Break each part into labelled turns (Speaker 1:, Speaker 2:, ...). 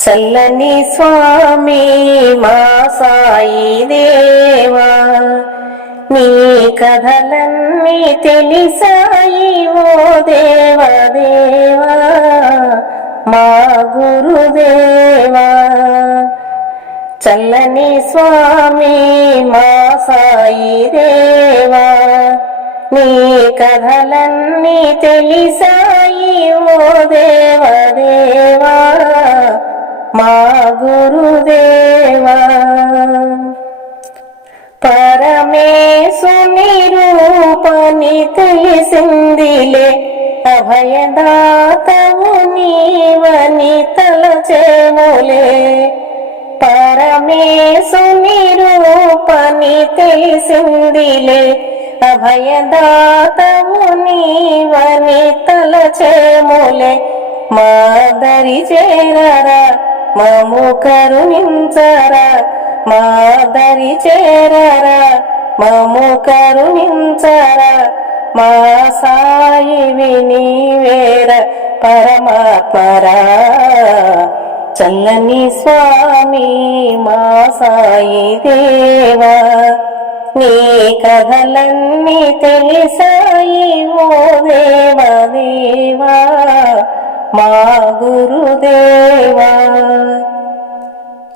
Speaker 1: చల్లని స్వామి మా సాయి దేవా నీ కథలన్నీ తెలిసాయి ఓ దేవా దేవా మా గురుదేవా. చల్లని స్వామి మా సాయి దేవా నీ కథలన్నీ తెలిసాయి ఓ దేవ దేవా. మా గురుదేవా. పరమేశుని రూపని తెలిసిందిలే అభయదాతవు నీవని తలచేములే. పరమేశుని రూపని తెలిసిందిలే అభయదాతవు నీవని తలచేములే. మాదరి చేరరా మాము కరుణించరా మాదరి చేరరా. మాము కరుణించరా మా సాయి వినివేర పరమాత్మరా. చల్లని స్వామి మా సాయి దేవా. నీ కథలన్నీ తెలిసాయి ఓ దేవ దేవా. మా గురుదేవా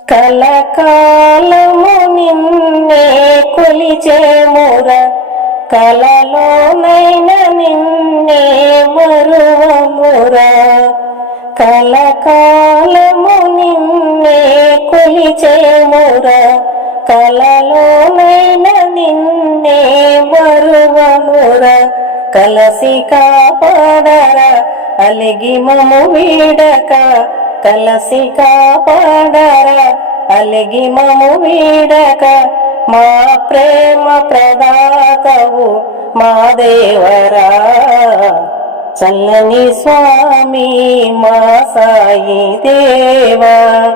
Speaker 1: కలకాలము నిన్నే కొలిచేముర కలలోనైన నిన్నే మరువముర కలకాలము నిన్నే కొలిచేముర కలలోనైన నిన్నే మరువముర కలసి కాపాడరా అలిగి మము వీడక కలసి కాపాడర. అలిగి మము వీడక మా ప్రేమ ప్రదాతవు మా దేవరా. చల్లని స్వామి మా సాయి దేవా.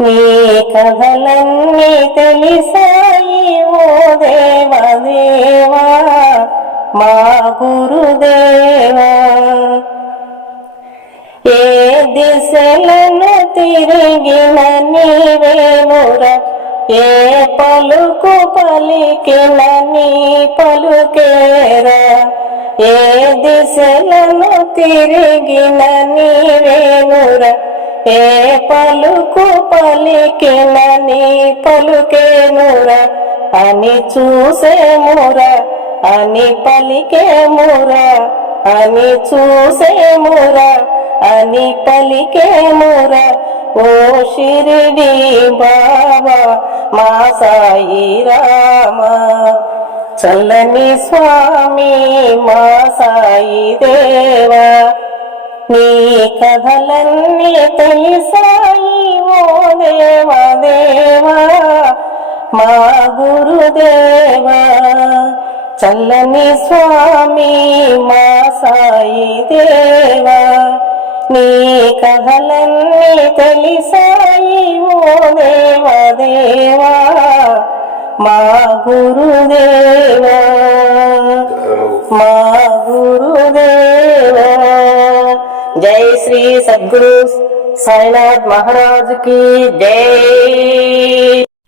Speaker 1: నీ కథలన్నీ తెలిసాయి ఓ దేవ దేవా మా గురుదేవా. దిశలను తిరిగిన నీవేముర ఏ పలుకు పలికిన నీ పలుకేరా. ఏ దిశలను తిరిగిన నీవేముర ఏ పలుకు పలికిన నీ పలుకేనుర అని చూసేమురా అని పలికేమురా అని చూసేమురా అని పలికేమురా ఓ షిరిడి బాబా మా సాయి రామా. చల్లని స్వామి మా సాయి దేవా. నీ కథలన్నీ తెలిసాయి ఓ దేవా దేవా. మా గురుదేవా. చల్లని స్వామి మా సాయి దేవా. నీ కథలన్నీ తెలిసాయి ఓ దేవా దేవా మా గురుదేవా. మా గురుదేవా. జై శ్రీ సద్గురు సాయినాథ్ మహారాజ్కి జై.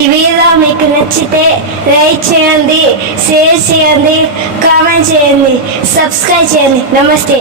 Speaker 2: ఈ వీడియో మీకు నచ్చితే లైక్ చేయండి షేర్ చేయండి కామెంట్ చేయండి సబ్స్క్రైబ్ చేయండి. నమస్తే.